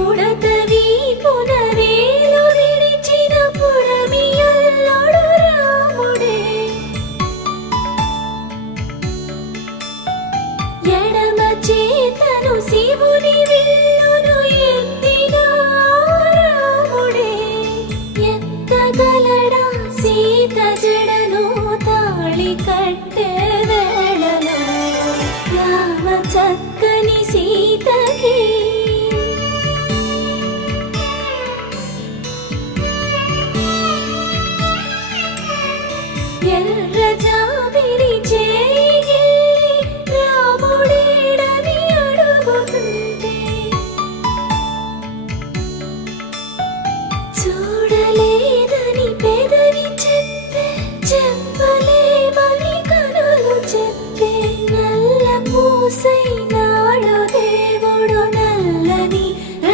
ఉడతవి పునవేలు విడిచిన పుడమియల్లుడు రాముడే ఎడమ చేతను శివుని విల్లును ఎత్తిన రాముడే ఎత్తగలడా సీత జడను తాళి కట్టే వేళలో రామ చక్కని సీతకి ఎర్ర జాబిలి చేయి రాముడేడని అడుగుతుంటే చూడలే